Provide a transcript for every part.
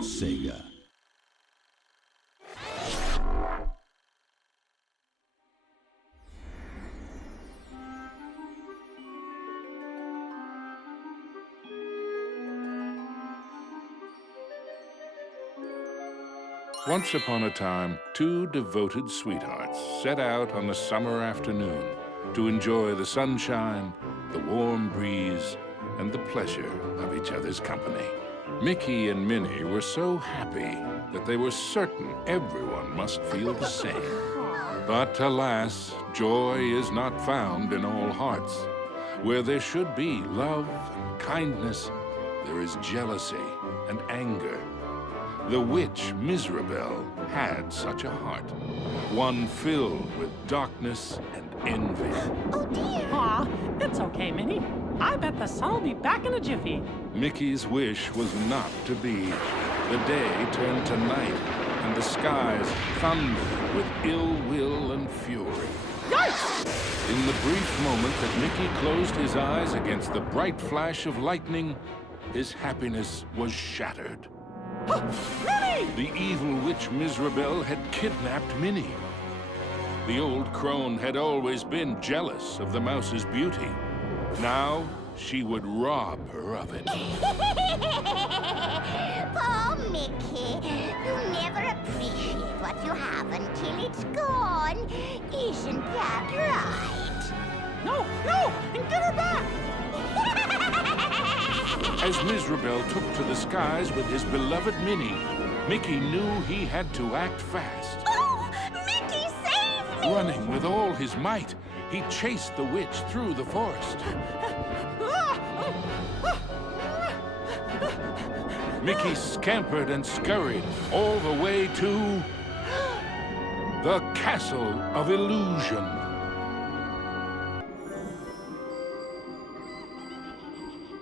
Sega. Once upon a time, two devoted sweethearts set out on a summer afternoon to enjoy the sunshine, the warm breeze, and the pleasure of each other's company. Mickey and Minnie were so happy that they were certain everyone must feel the same. But alas, joy is not found in all hearts. Where there should be love and kindness, there is jealousy and anger. The witch Miserabel had such a heart, one filled with darkness and envy. Oh dear! Aw, it's okay, Minnie. I bet the sun will be back in a jiffy. Mickey's wish was not to be. The day turned to night, and the skies thundered with ill will and fury. Yikes! In the brief moment that Mickey closed his eyes against the bright flash of lightning, his happiness was shattered. Minnie! The evil witch Miserabel had kidnapped Minnie. The old crone had always been jealous of the mouse's beauty. Now, she would rob her of it. Poor Mickey. You never appreciate what you have until it's gone. Isn't that right? No! No! And get her back! As Miserabel took to the skies with his beloved Minnie, Mickey knew he had to act fast. Oh! Mickey, save me! Running with all his might, he chased the witch through the forest. Mickey scampered and scurried all the way to the Castle of Illusion.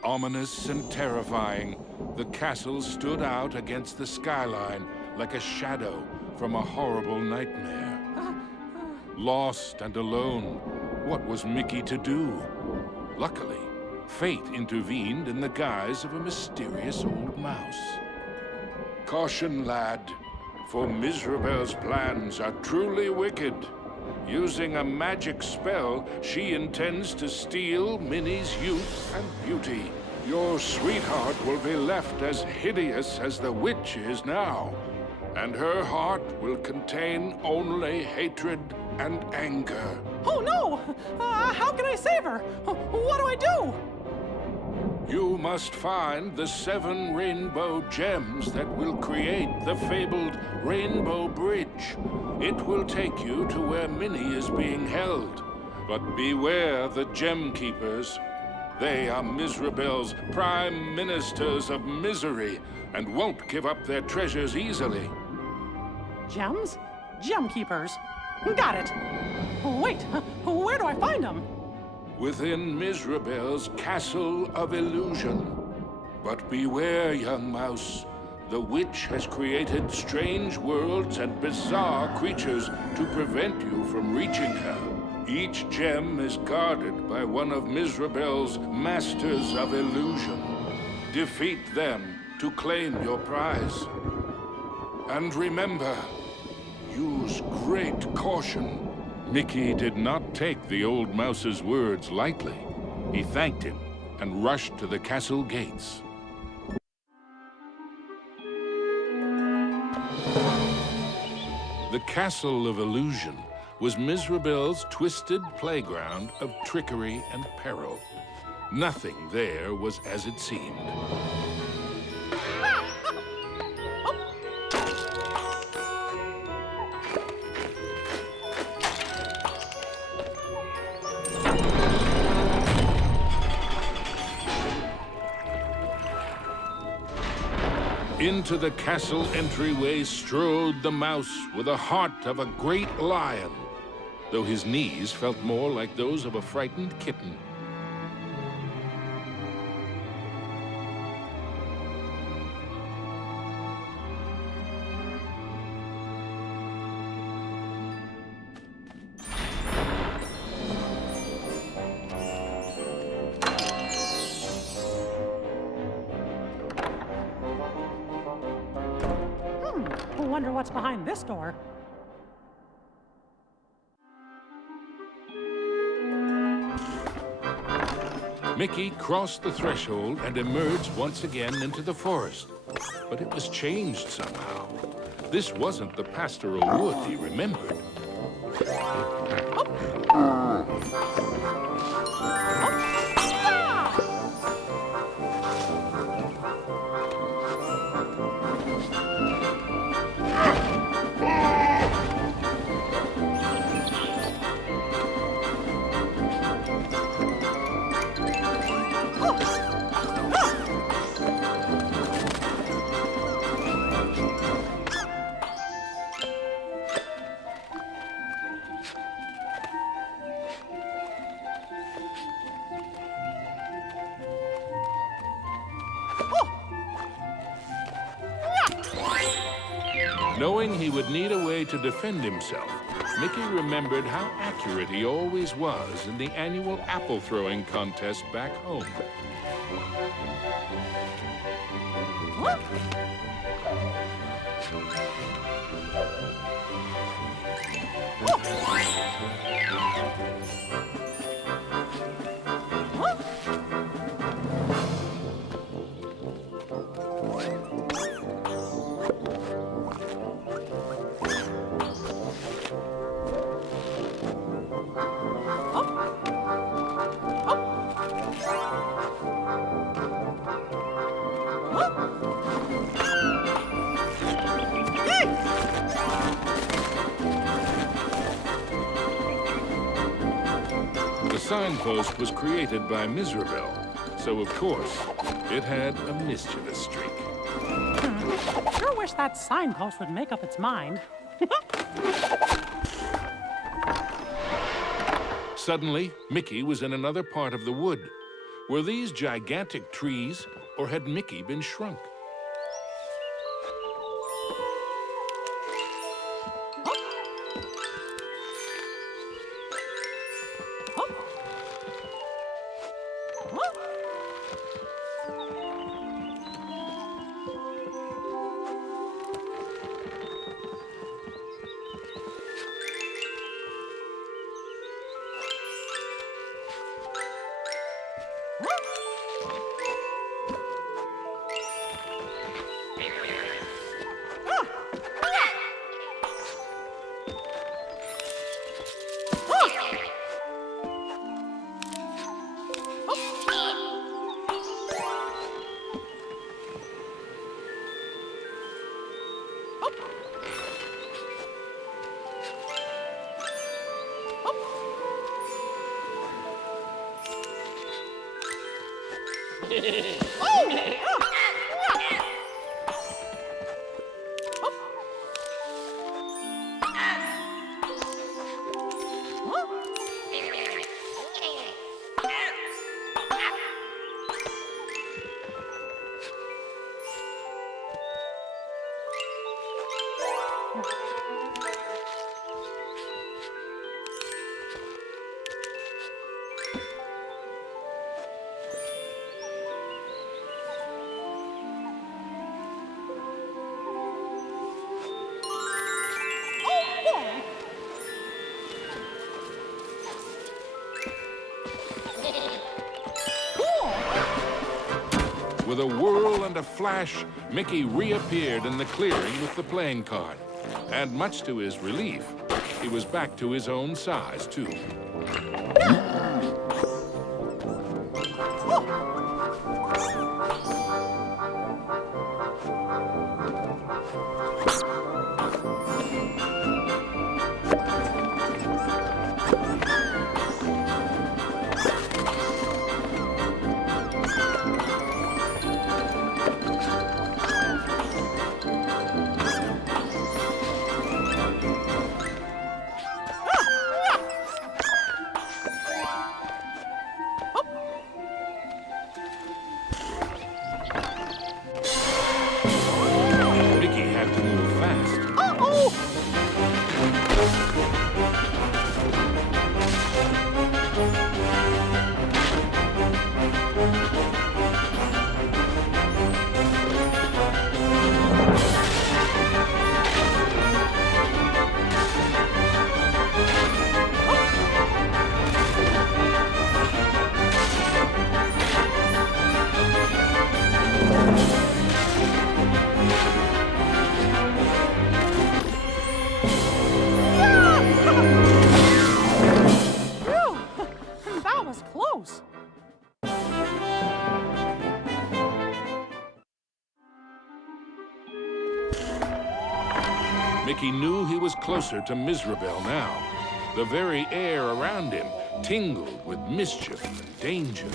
Ominous and terrifying, the castle stood out against the skyline like a shadow from a horrible nightmare. Lost and alone, what was Mickey to do? Luckily, fate intervened in the guise of a mysterious old mouse. Caution, lad, for Miserabel's plans are truly wicked. Using a magic spell, she intends to steal Minnie's youth and beauty. Your sweetheart will be left as hideous as the witch is now, and her heart will contain only hatred and anger. Oh no! How can I save her? What do I do? You must find the 7 rainbow gems that will create the fabled Rainbow Bridge. It will take you to where Minnie is being held. But beware the gem keepers. They are Miserabel's prime ministers of misery and won't give up their treasures easily. Gems? Gem keepers. Got it. Wait, where do I find them? Within Miserabel's Castle of Illusion. But beware, young mouse. The witch has created strange worlds and bizarre creatures to prevent you from reaching her. Each gem is guarded by one of Miserabel's Masters of Illusion. Defeat them to claim your prize. And remember, use great caution. Mickey did not take the old mouse's words lightly. He thanked him and rushed to the castle gates. The Castle of Illusion was Miserabel's twisted playground of trickery and peril. Nothing there was as it seemed. Into the castle entryway strode the mouse with the heart of a great lion, though his knees felt more like those of a frightened kitten. Wonder what's behind this door. Mickey crossed the threshold and emerged once again into the forest. But it was changed somehow. This wasn't the pastoral wood he remembered. Knowing he would need a way to defend himself, Mickey remembered how accurate he always was in the annual apple throwing contest back home. The signpost was created by Miserable, so of course, it had a mischievous streak. Sure wish that signpost would make up its mind. Suddenly, Mickey was in another part of the wood. Were these gigantic trees, or had Mickey been shrunk? With a whirl and a flash, Mickey reappeared in the clearing with the playing card. And much to his relief, he was back to his own size, too. Mickey knew he was closer to Miserabel now. The very air around him tingled with mischief and danger.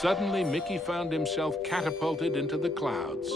Suddenly, Mickey found himself catapulted into the clouds.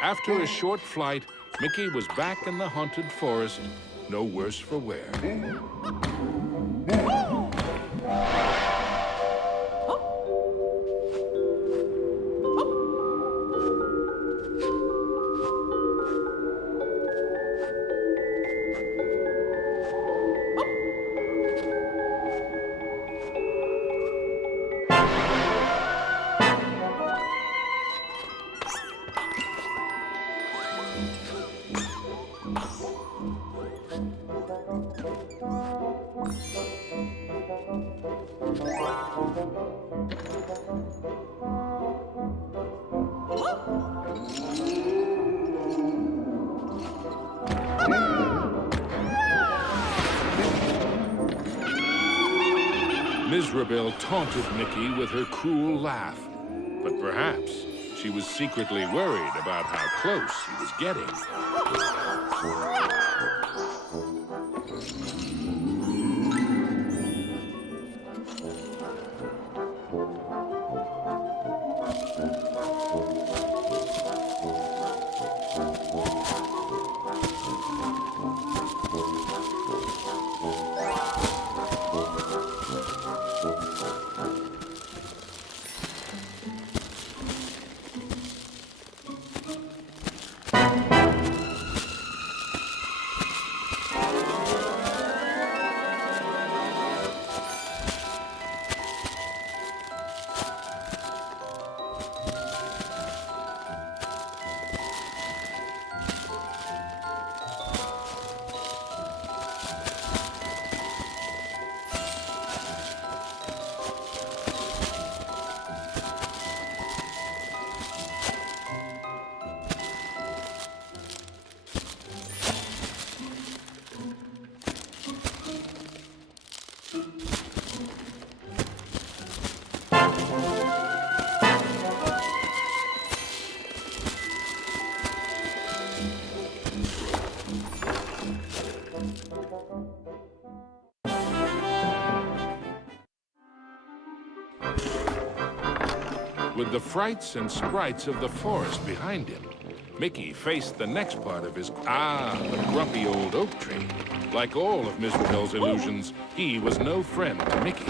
After a short flight, Mickey was back in the haunted forest, no worse for wear. Miserable taunted Mickey with her cruel laugh, but perhaps she was secretly worried about how close he was getting. With the frights and sprites of the forest behind him, Mickey faced the next part of his... the grumpy old oak tree. Like all of Miserable's illusions, he was no friend to Mickey.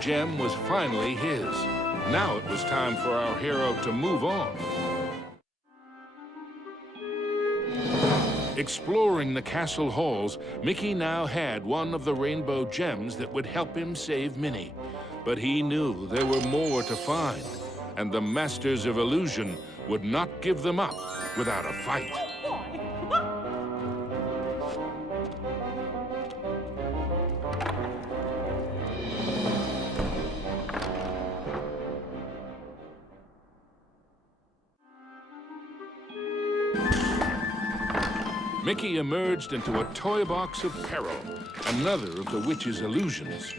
Gem was finally his. Now it was time for our hero to move on. Exploring the castle halls, Mickey now had one of the rainbow gems that would help him save Minnie. But he knew there were more to find, and the Masters of Illusion would not give them up without a fight. Mickey emerged into a toy box of peril, another of the witch's illusions.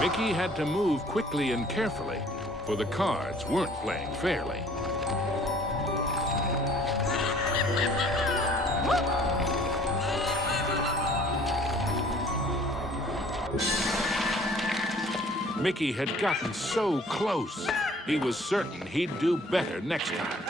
Mickey had to move quickly and carefully, for the cards weren't playing fairly. Mickey had gotten so close. He was certain he'd do better next time.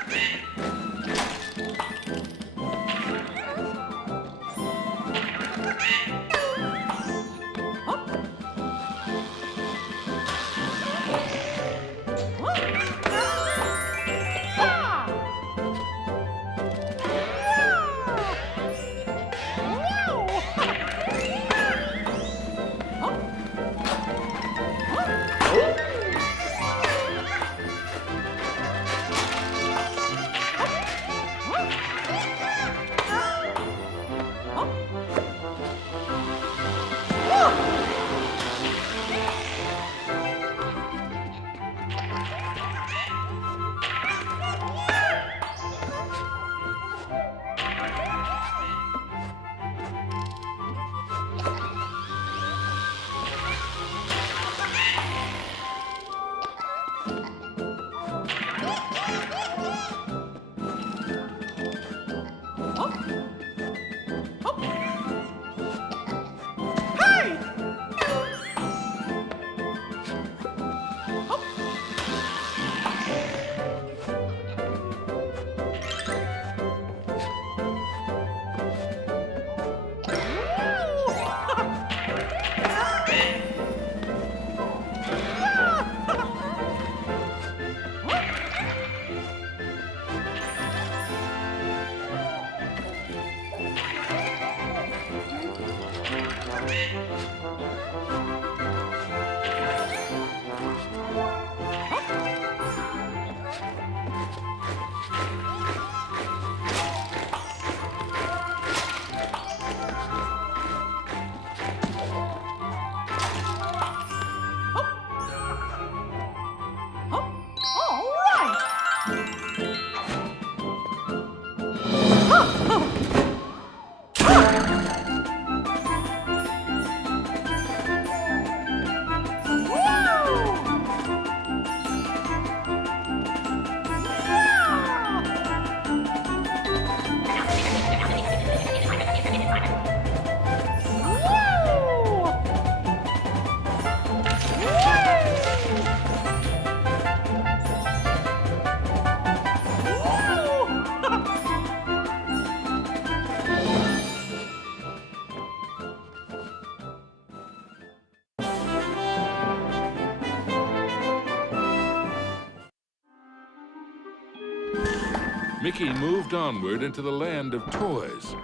Mickey moved onward into the land of toys.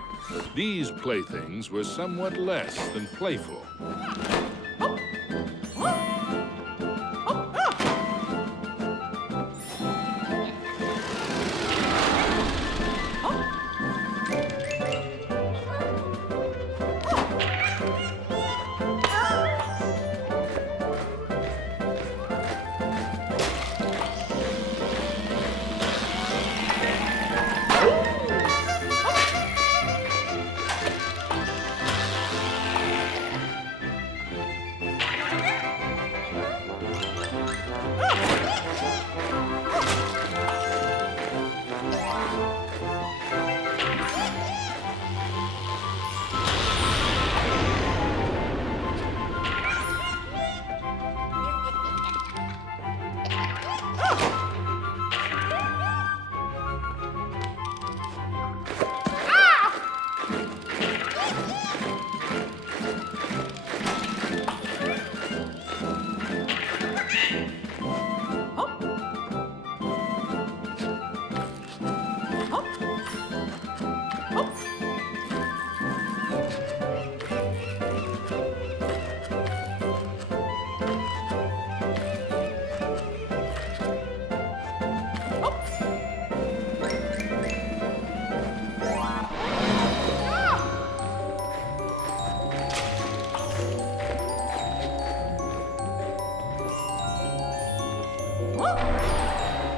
These playthings were somewhat less than playful.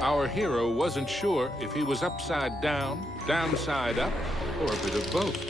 Our hero wasn't sure if he was upside down, downside up, or a bit of both.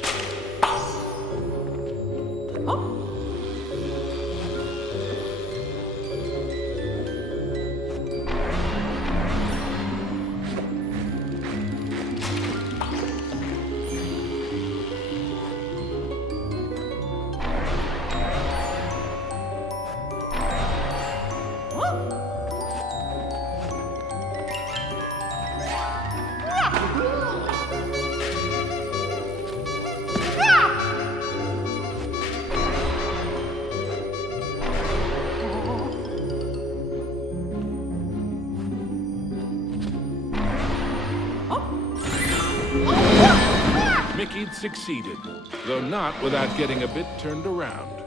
Mickey'd succeeded, though not without getting a bit turned around.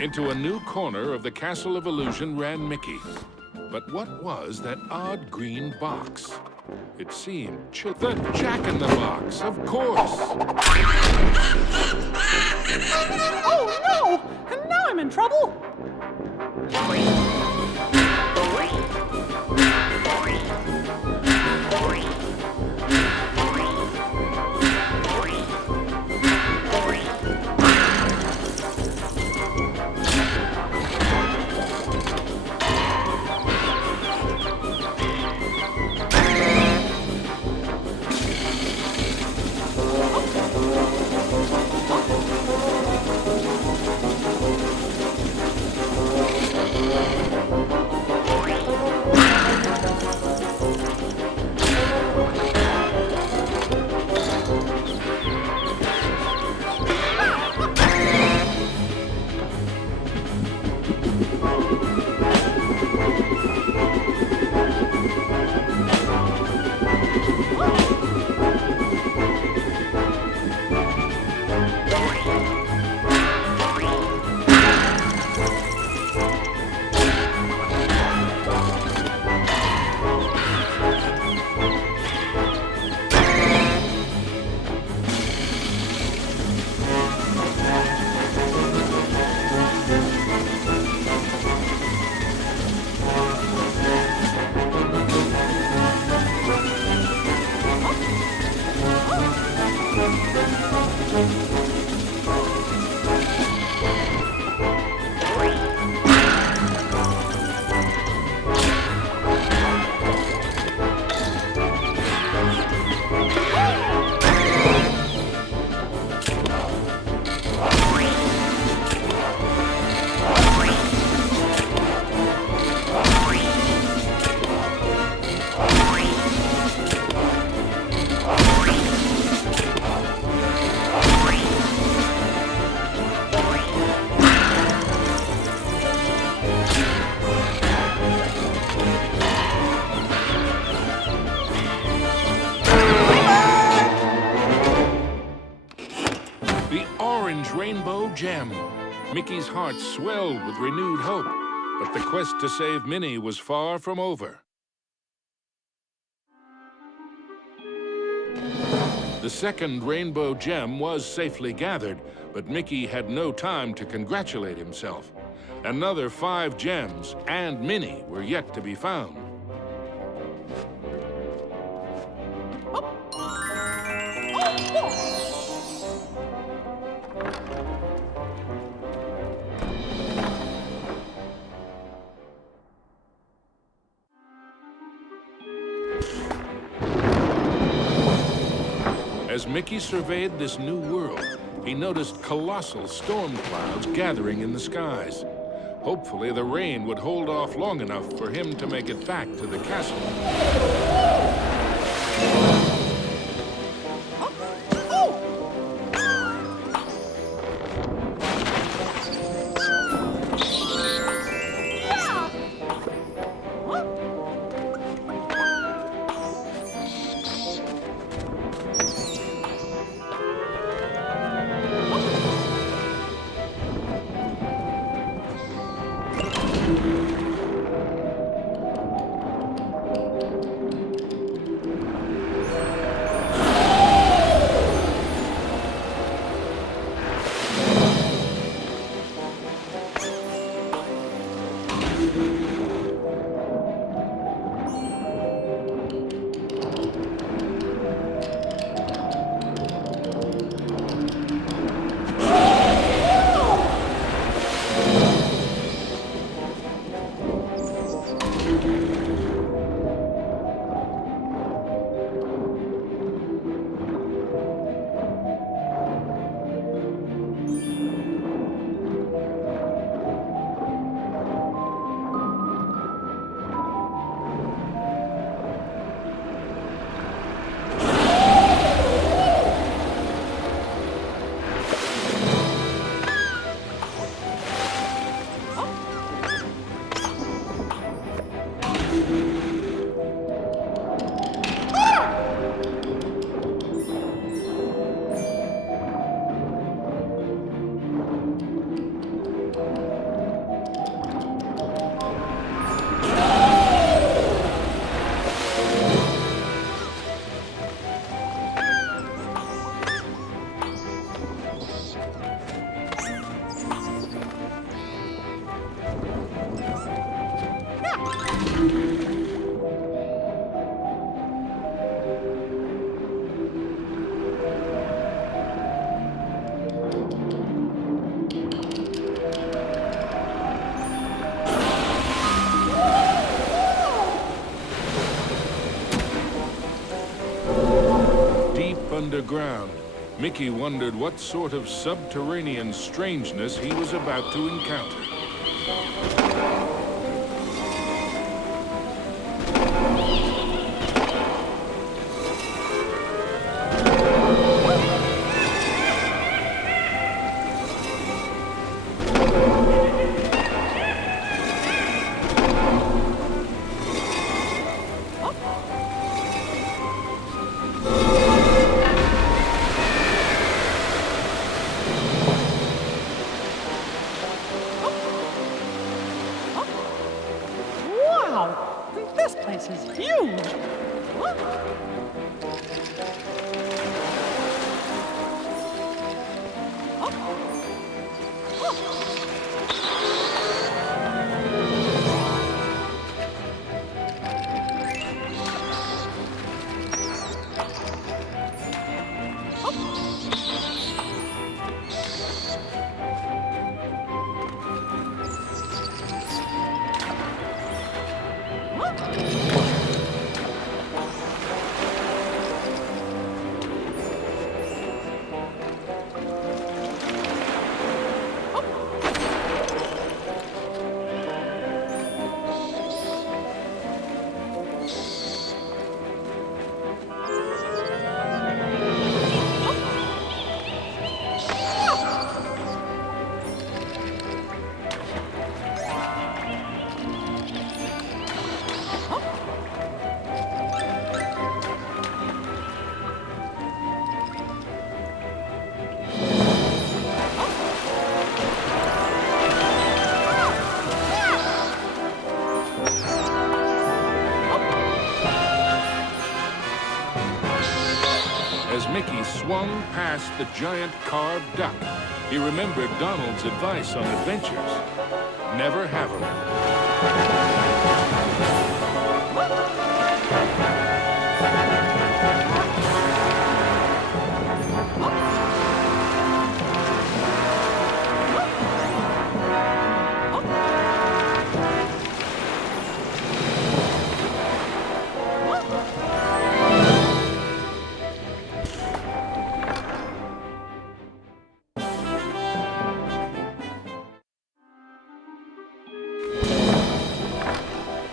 Into a new corner of the Castle of Illusion ran Mickey. But what was that odd green box? It seemed the Jack-in-the-Box, of course! Oh, no! in trouble? Rainbow gem. Mickey's heart swelled with renewed hope, but the quest to save Minnie was far from over. The second rainbow gem was safely gathered, but Mickey had no time to congratulate himself. Another 5 gems and Minnie were yet to be found. As Mickey surveyed this new world, he noticed colossal storm clouds gathering in the skies. Hopefully, the rain would hold off long enough for him to make it back to the castle. Mickey wondered what sort of subterranean strangeness he was about to encounter. This place is huge! Huh? Mickey swung past the giant carved duck, he remembered Donald's advice on adventures. Never have 'em.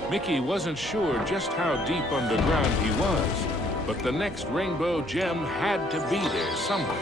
Mickey wasn't sure just how deep underground he was, but the next rainbow gem had to be there somewhere.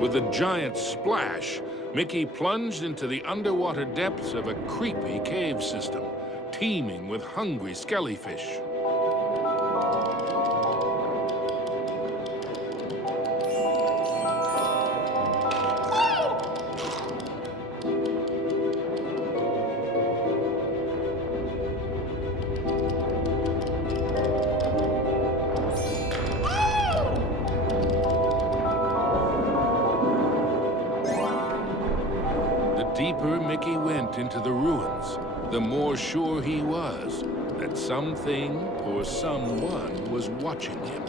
With a giant splash, Mickey plunged into the underwater depths of a creepy cave system, teeming with hungry skellyfish. The deeper Mickey went into the ruins, the more sure he was that something or someone was watching him.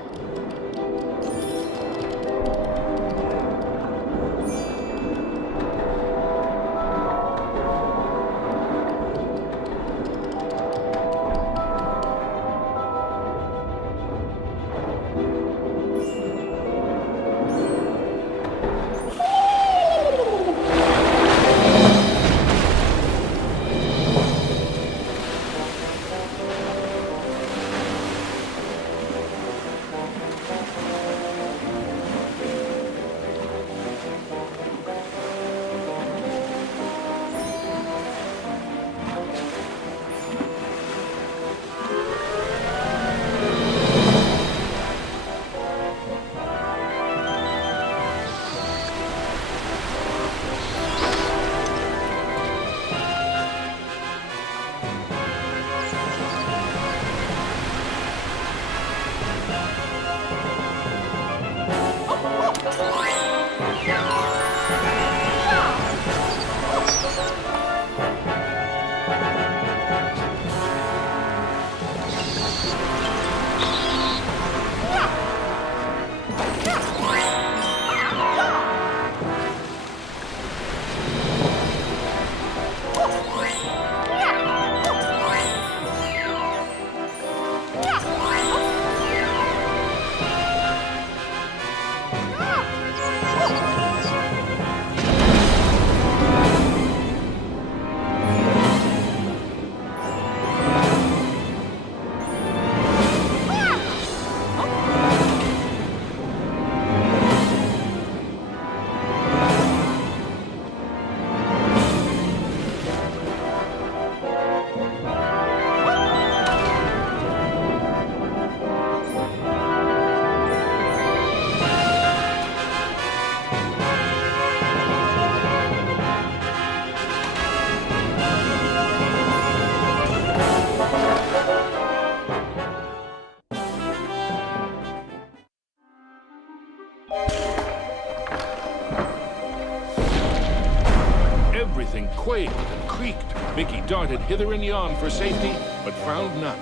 Everything quaked and creaked. Mickey darted hither and yon for safety, but found none.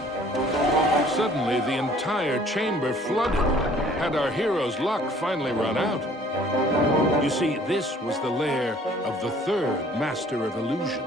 Suddenly, the entire chamber flooded. Had our hero's luck finally run out? You see, this was the lair of the third Master of Illusion.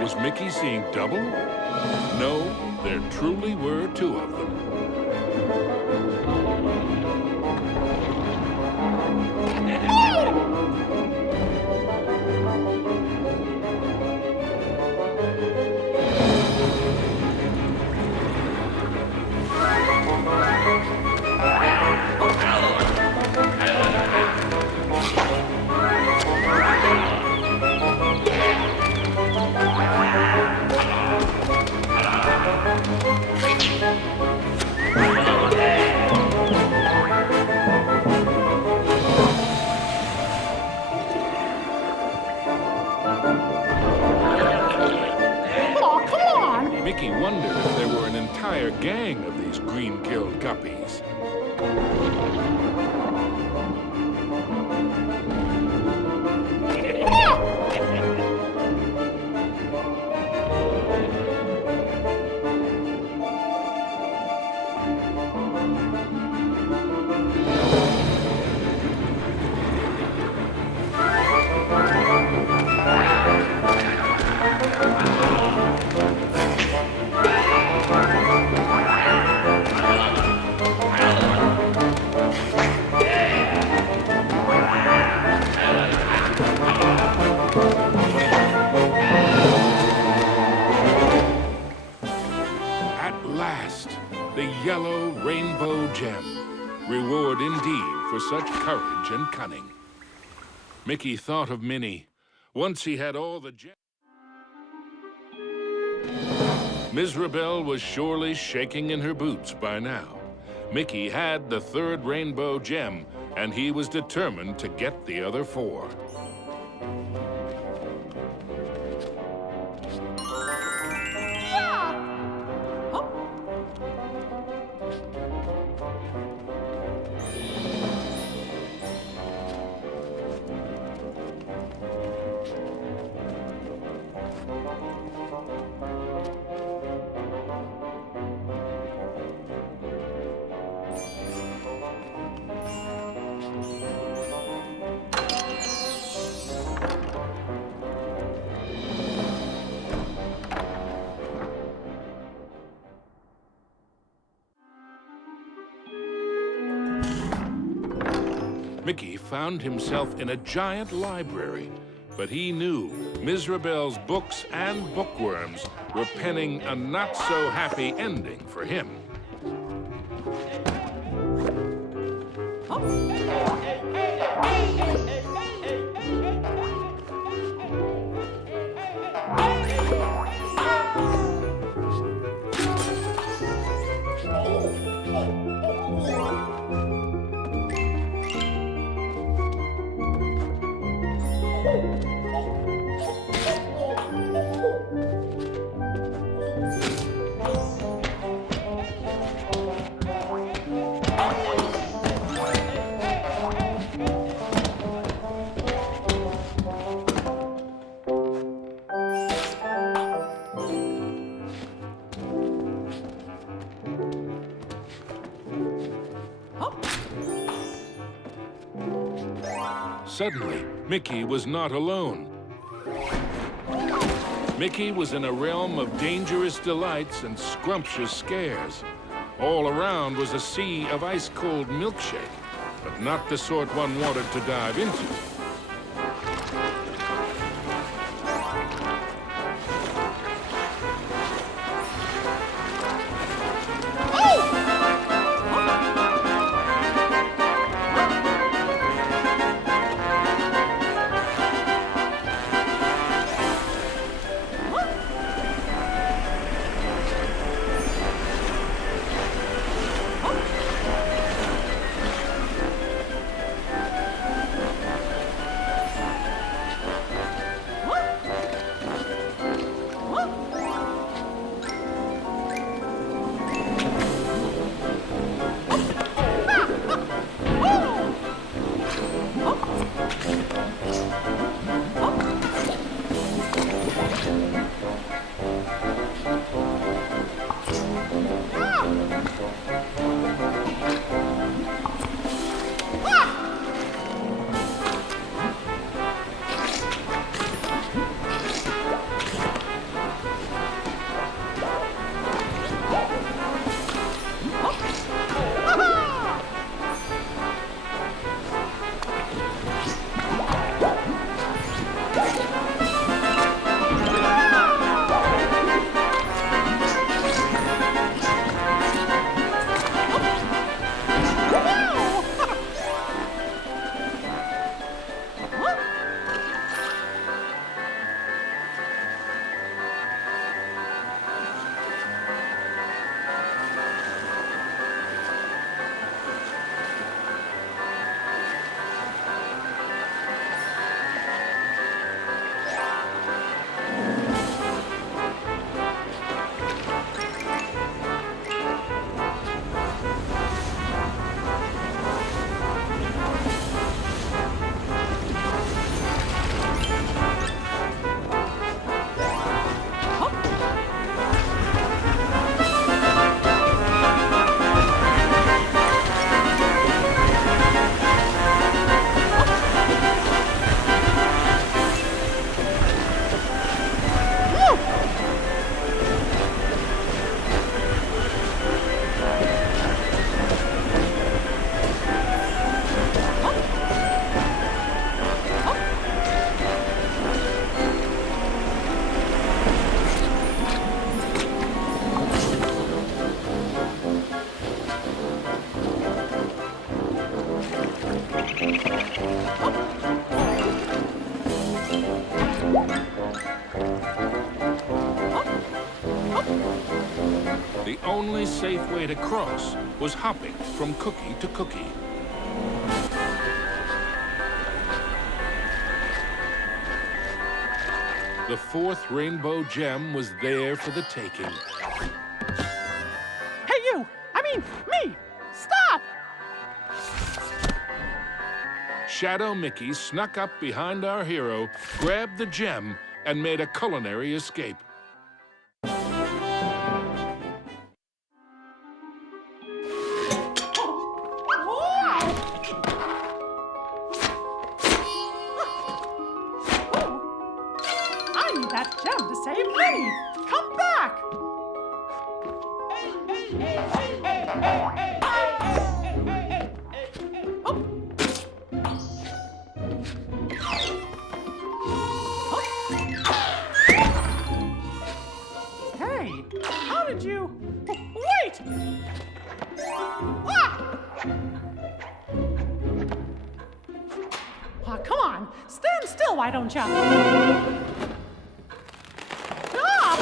Was Mickey seeing double? No, there truly were two of them. Mickey wondered if there were an entire gang of these green-killed guppies. The yellow rainbow gem. Reward indeed for such courage and cunning. Mickey thought of Minnie. Once he had all the gems. Mizrabel was surely shaking in her boots by now. Mickey had the third rainbow gem, and he was determined to get the other four. Mickey found himself in a giant library. But he knew Mizrabel's books and bookworms were penning a not-so-happy ending for him. Suddenly, Mickey was not alone. Mickey was in a realm of dangerous delights and scrumptious scares. All around was a sea of ice-cold milkshake, but not the sort one wanted to dive into. The only safe way to cross was hopping from cookie to cookie. The fourth rainbow gem was there for the taking. Hey, you! I mean, me! Stop! Shadow Mickey snuck up behind our hero, grabbed the gem, and made a culinary escape. I need that gem to save me! Come back! Oh. How did you... Wait! Ah! Oh, come on. Stand still, why don't you? Stop!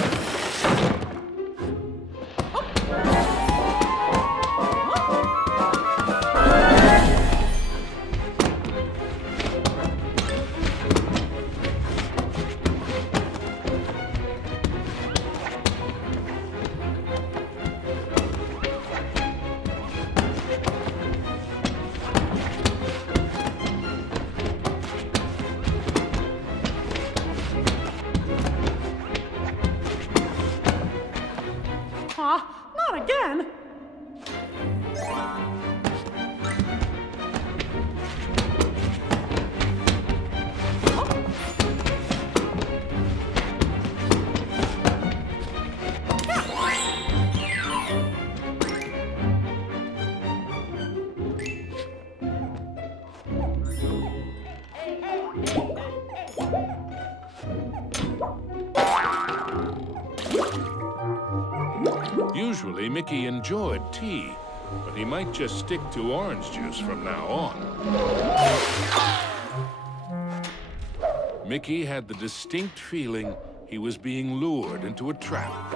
Not again. Usually, Mickey enjoyed tea, but he might just stick to orange juice from now on. Mickey had the distinct feeling he was being lured into a trap.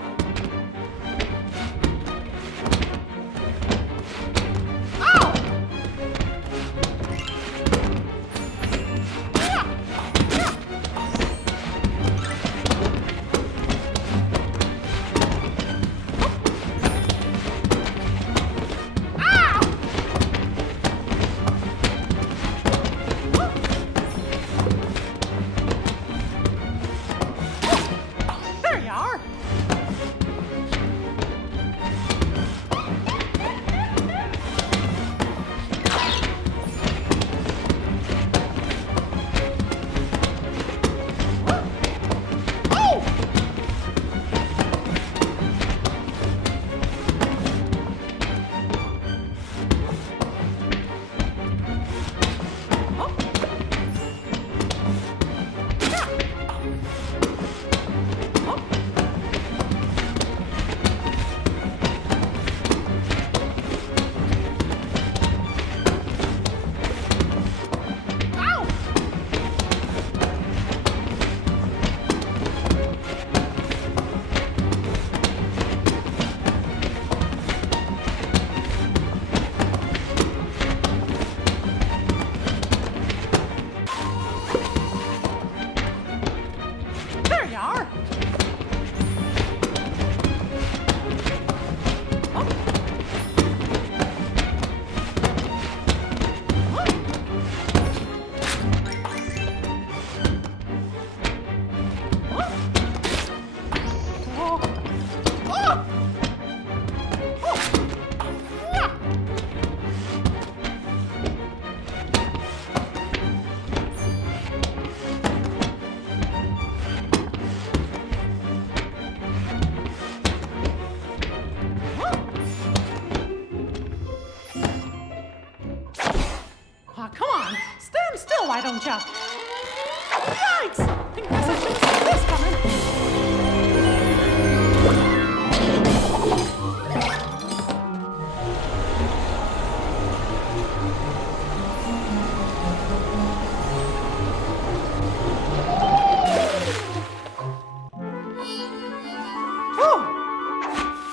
Why don't you? Yikes! I guess I shouldn't see this coming.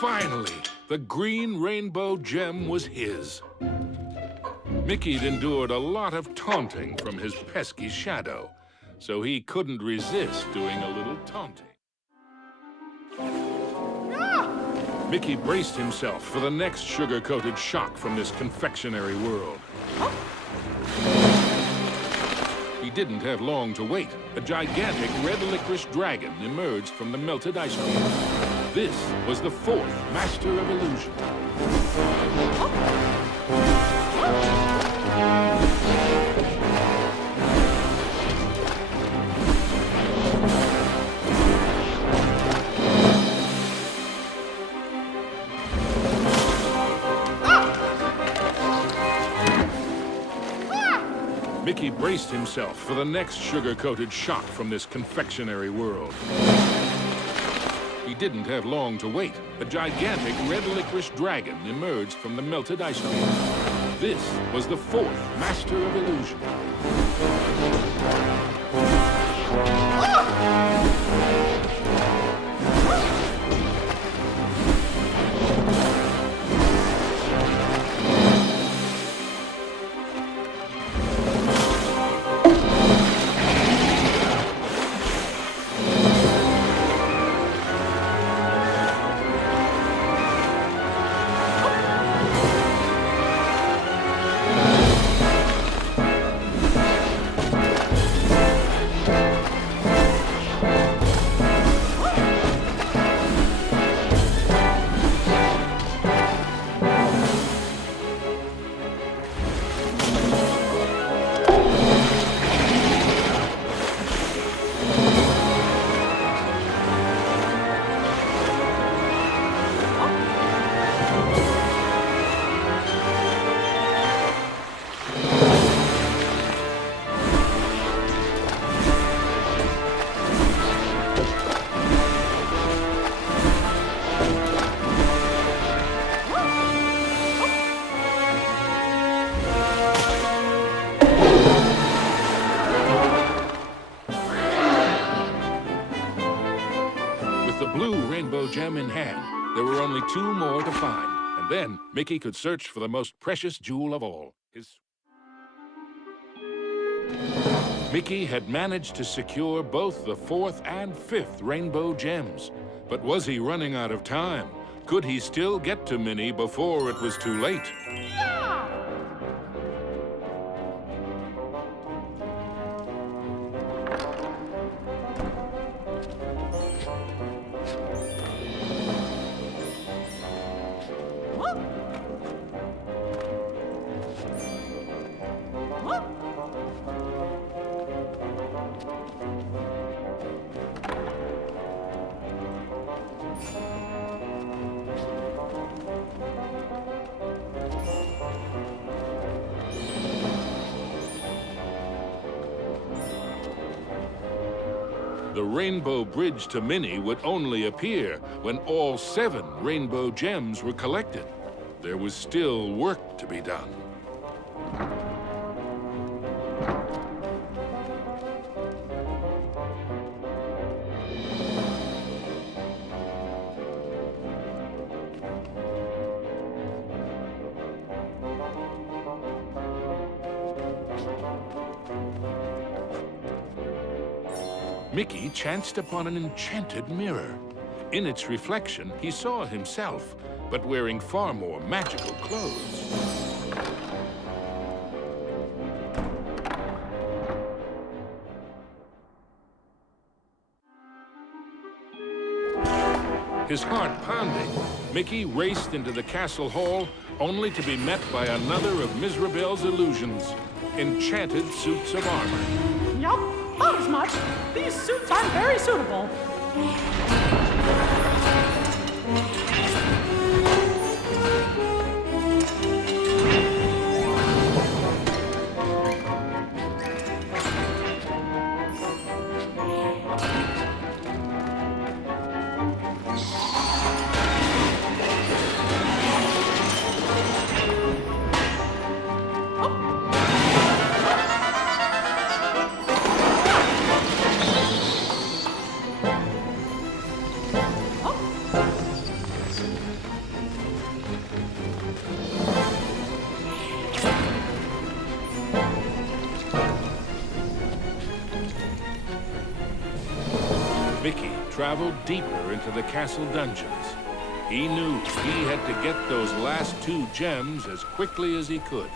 Finally, the green rainbow gem was his. Mickey'd endured a lot of taunting from his pesky shadow, so he couldn't resist doing a little taunting. Mickey braced himself for the next sugar-coated shock from this confectionery world. He didn't have long to wait. A gigantic red licorice dragon emerged from the melted ice cream. This was the fourth Master of Illusion. Mickey braced himself for the next sugar-coated shock from this confectionery world. He didn't have long to wait. A gigantic red licorice dragon emerged from the melted ice cream. This was the fourth Master of Illusion. Gem in hand, there were only 2 more to find, and then Mickey could search for the most precious jewel of all. Mickey had managed to secure both the 4th and 5th rainbow gems. But was he running out of time? Could he still get to Minnie before it was too late? The rainbow bridge to Minnie would only appear when all 7 rainbow gems were collected. There was still work to be done. Mickey chanced upon an enchanted mirror. In its reflection, he saw himself, but wearing far more magical clothes. His heart pounding, Mickey raced into the castle hall, only to be met by another of Mizrabel's illusions, enchanted suits of armor. Yup, not as much. These suits aren't very suitable. Mickey traveled deeper into the castle dungeons. He knew he had to get those last 2 gems as quickly as he could.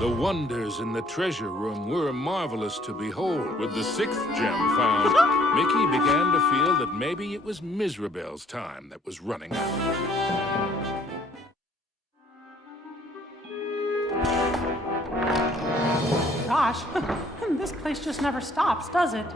The wonders in the treasure room were marvelous to behold. With the 6th gem found, Mickey began to feel that maybe it was Miserabel's time that was running out. Gosh, this place just never stops, does it?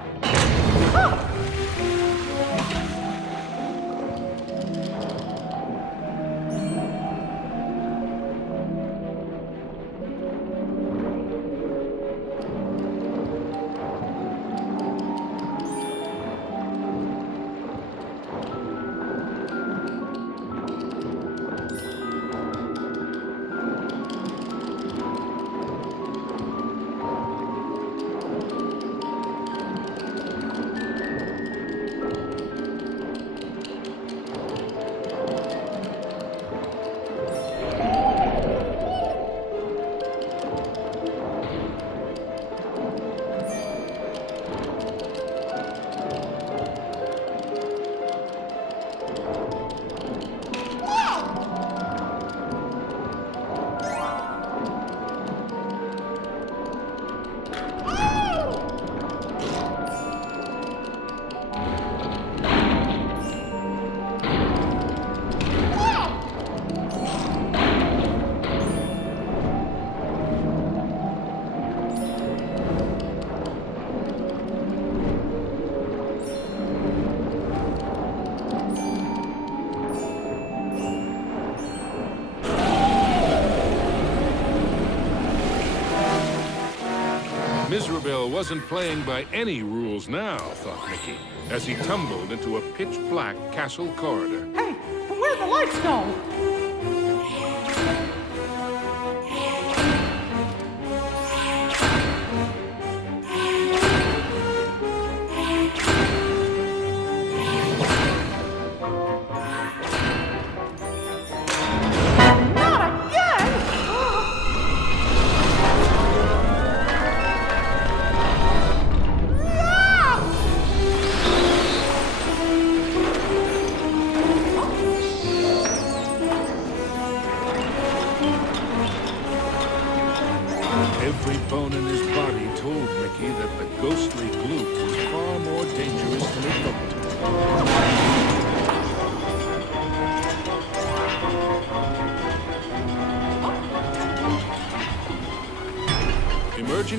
Miserabel wasn't playing by any rules now, thought Mickey, as he tumbled into a pitch-black castle corridor. Hey, where'd the lights go?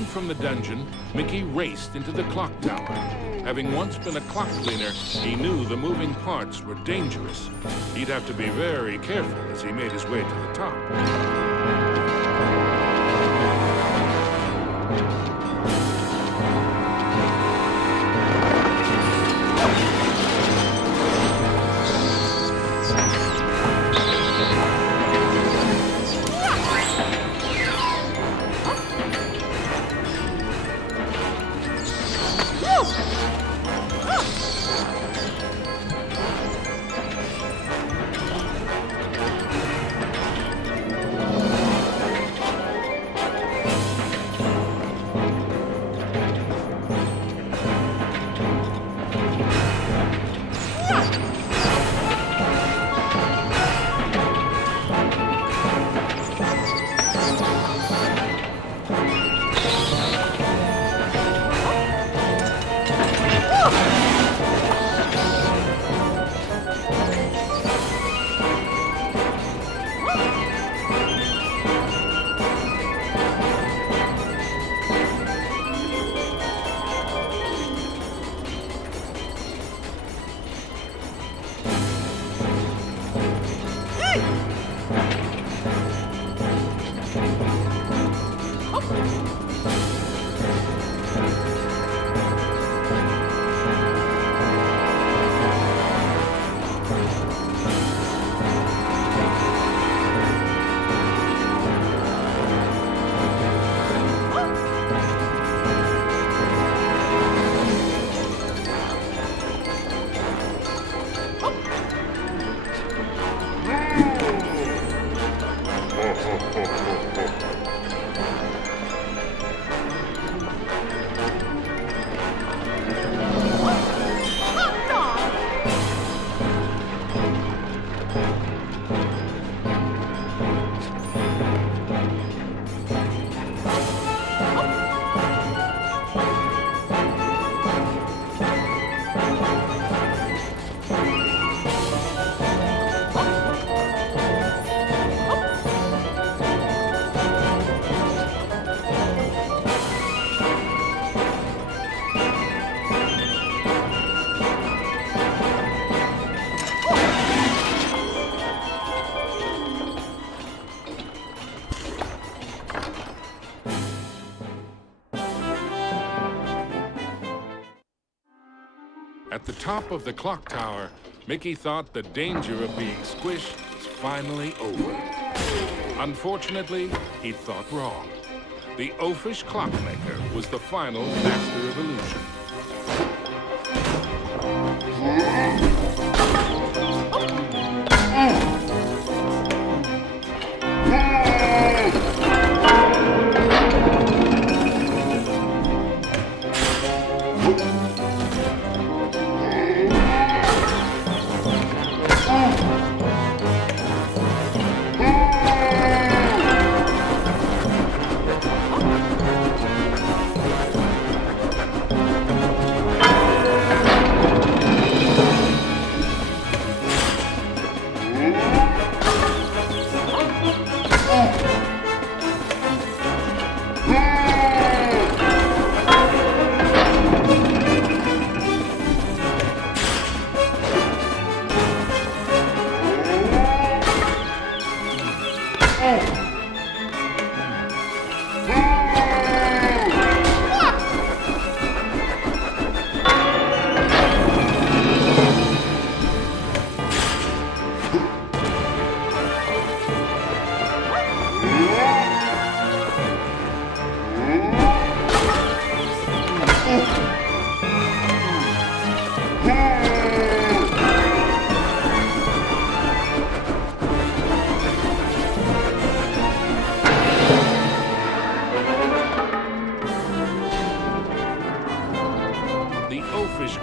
Emerging from the dungeon, Mickey raced into the clock tower. Having once been a clock cleaner, he knew the moving parts were dangerous. He'd have to be very careful as he made his way to the top. At the top of the clock tower, Mickey thought the danger of being squished was finally over. Unfortunately, he'd thought wrong. The oafish clockmaker was the final master of illusion.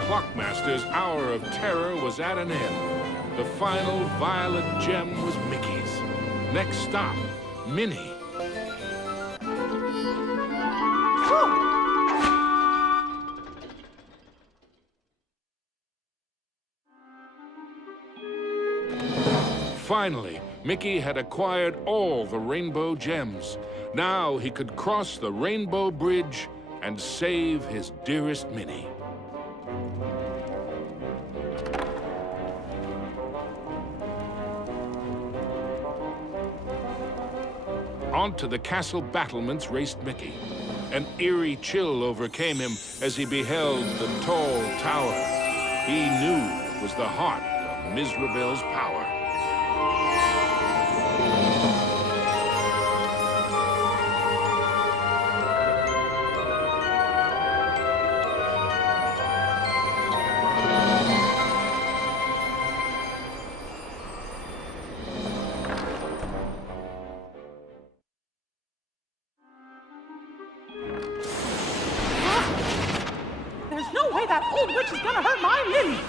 Clockmaster's hour of terror was at an end. The final violet gem was Mickey's. Next stop, Minnie. Finally, Mickey had acquired all the rainbow gems. Now he could cross the Rainbow Bridge and save his dearest Minnie. Onto the castle battlements raced Mickey. An eerie chill overcame him as he beheld the tall tower he knew was the heart of Mizrabel's power. There's no way that old witch is gonna hurt my Minnie!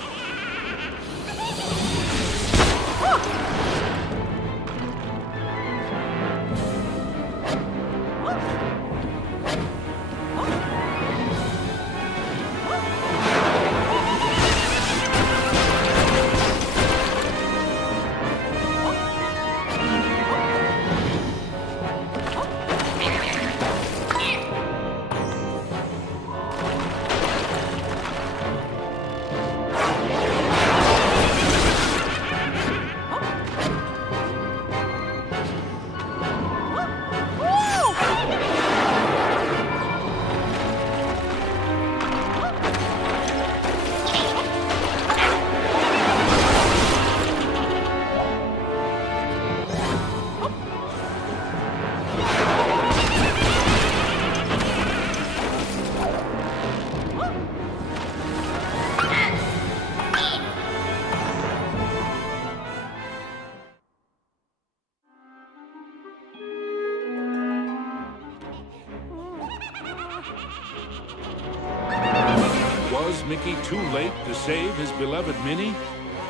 Was Mickey too late to save his beloved Minnie?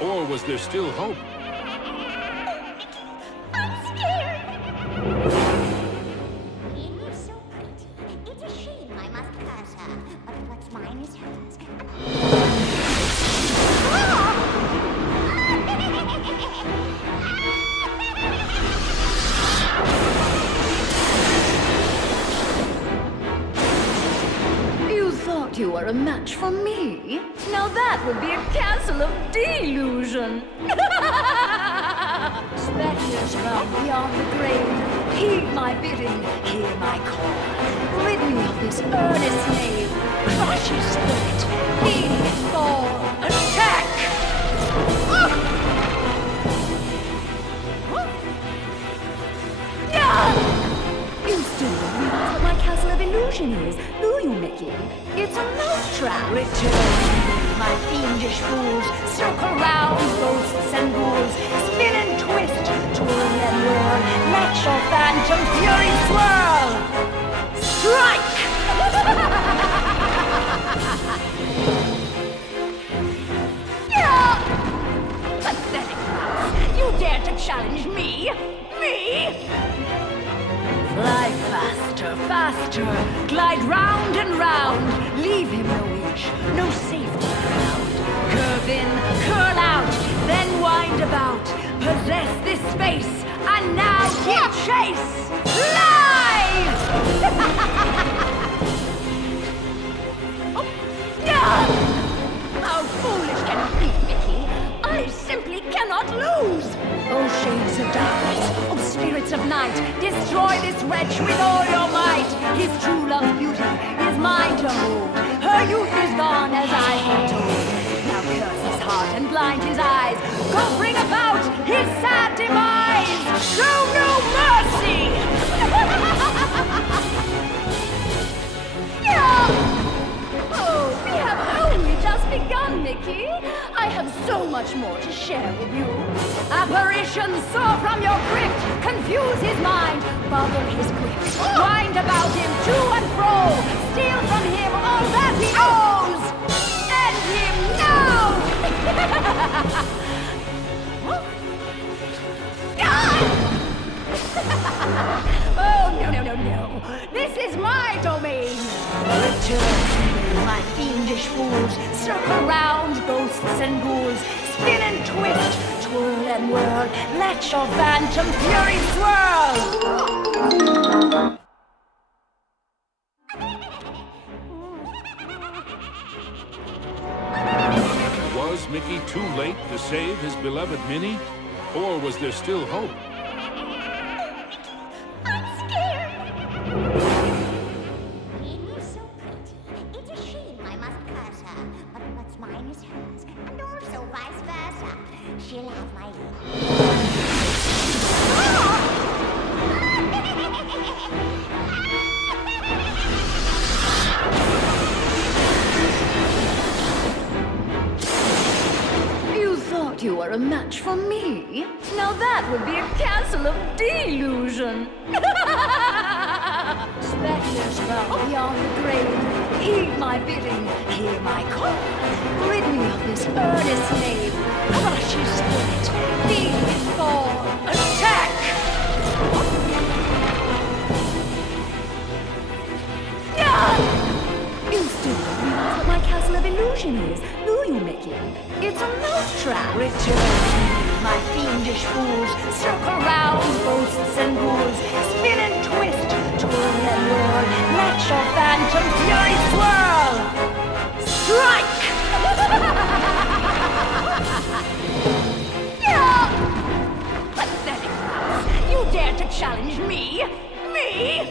Or was there still hope? I'm scared. Minnie is so pretty. It's a shame I must curse her. But what's mine is hers. You thought you were a match for me? Now that would be a castle of delusion. Spectres from beyond the grave, heed my bidding, hear my call. Rid me of this earnest knave, crush his spirit, heed his fall. Attack! You still don't realize what my castle of illusion is, do you, Mickey? It's a mousetrap. Return, my fiendish fools. Circle round, ghosts and ghouls. Spin and twist, twirl and whirl. Let your phantom fury swirl. Strike! Pathetic mouse. You dare to challenge me? Me? Fly faster, faster, glide round and round. Leave him no inch, no safety ground. Curve in, curl out, then wind about. Possess this space, and now give chase. Fly! How foolish can you be, Mickey? I simply cannot lose. Oh, shades of darkness, oh, spirits of night, destroy this wretch with all your might. His true love's beauty is mine to hold. Her youth is gone as I foretold. Now curse his heart and blind his eyes. Go bring about his sad demise. Show no mercy! Oh, we have only just begun, Mickey. I have so much more to share with you. Apparitions soar from your grip, confuse his mind, boggle his grip, wind about him to and fro, steal from him all that he owes. End him now! Oh, no. This is my domain. Return to me, my fiendish fools. Circle round, ghosts and ghouls. Spin and twist, twirl and whirl. Let your phantom fury swirl. too late to save his beloved Minnie? Or was there still hope? I'm scared. Minnie's so pretty. It's a shame I must curse her. But what's mine is hers, and also vice versa. She'll have my You thought you were a match for me? Now that would be a castle of delusion. Spectres from beyond the grave, heed my bidding, hear my call. Rid me of this earnest knave, crush his spirit, be his fall. Attack! You still don't realize what my castle of illusion is, do you, Mickey? It's a mousetrap. Return to me, my fiendish fools. Circle round, ghosts and ghouls. Spin and twist, twirl and whirl. Let your phantom fury swirl. Strike! Pathetic mouse! You dare to challenge me? Me?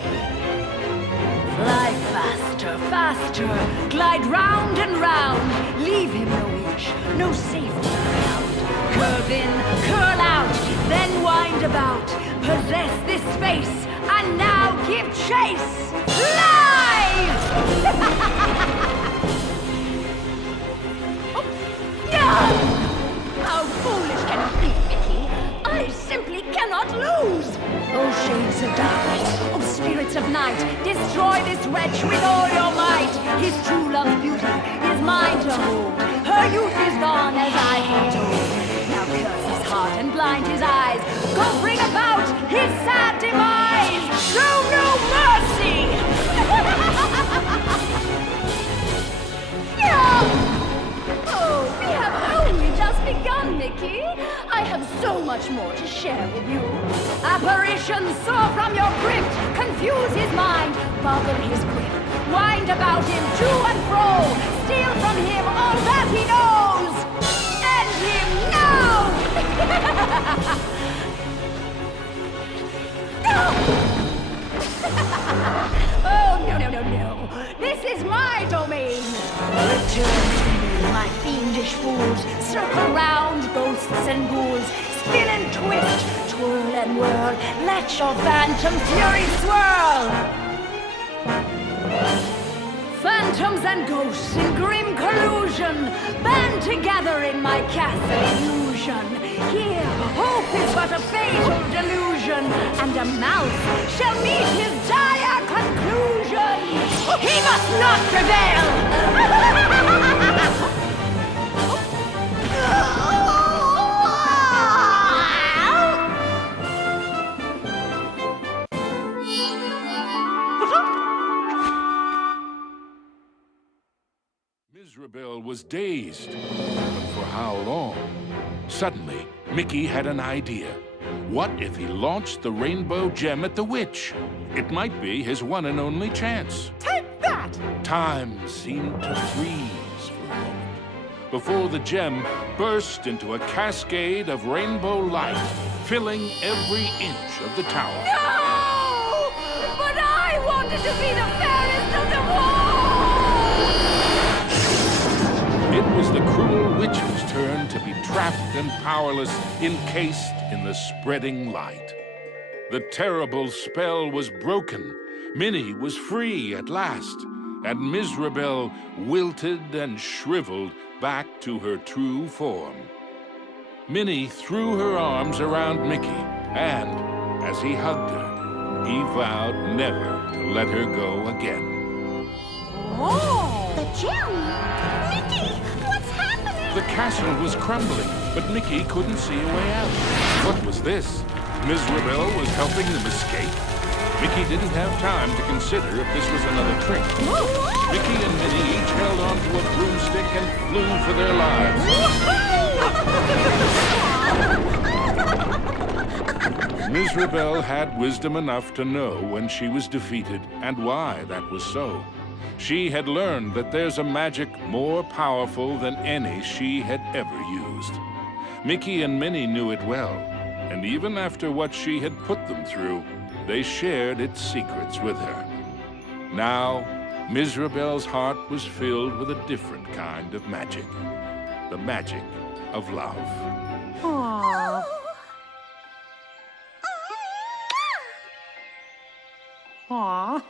Fly faster, faster, glide round and round. Leave him no inch, no safety ground. Curve in, curl out, then wind about. Possess this space, and now give chase. Live! How foolish can you be, Mickey? I simply cannot lose! Oh, shades of darkness, oh, spirits of night, destroy this wretch with all your might. His true love's beauty is mine to hold. Her youth is gone, as I foretold. Now curse his heart and blind his eyes. Go bring about his sad demise. Show no mercy! Oh, we have only just begun, Mickey. I have so much more to share with you. Apparitions soar from your crypt, confuse his mind, boggle his grip, wind about him to and fro, steal from him all that he knows. End him now! Oh, no. This is my domain. Return to me, my fiendish fools. Circle round, ghosts and ghouls. Spin and twist, twirl and whirl. Let your phantom fury swirl. Phantoms and ghosts in grim collusion band together in my castle illusion. Here, hope is but a fatal delusion, and a mouse shall meet his dire conclusion. He must not prevail! Miserable was dazed. But for how long? Suddenly, Mickey had an idea. What if he launched the rainbow gem at the witch? It might be his one and only chance. Take that! Time seemed to freeze for a moment before the gem burst into a cascade of rainbow light, filling every inch of the tower. No! But I wanted to be the fairest of them all! It was the cruel witch's turn to be trapped and powerless, encased in the spreading light. The terrible spell was broken. Minnie was free at last, and Miserable wilted and shriveled back to her true form. Minnie threw her arms around Mickey, and as he hugged her, he vowed never to let her go again. Oh! The gem! Mickey, what's happening? The castle was crumbling, but Mickey couldn't see a way out. What was this? Miserable was helping them escape? Mickey didn't have time to consider if this was another trick. Mickey and Minnie each held onto a broomstick and flew for their lives. Miserable had wisdom enough to know when she was defeated and why that was so. She had learned that there's a magic more powerful than any she had ever used. Mickey and Minnie knew it well, and even after what she had put them through, they shared its secrets with her. Now, Mizrabel's heart was filled with a different kind of magic. The magic of love. Aww. Aww.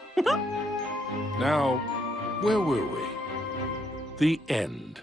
Now, where were we? The end.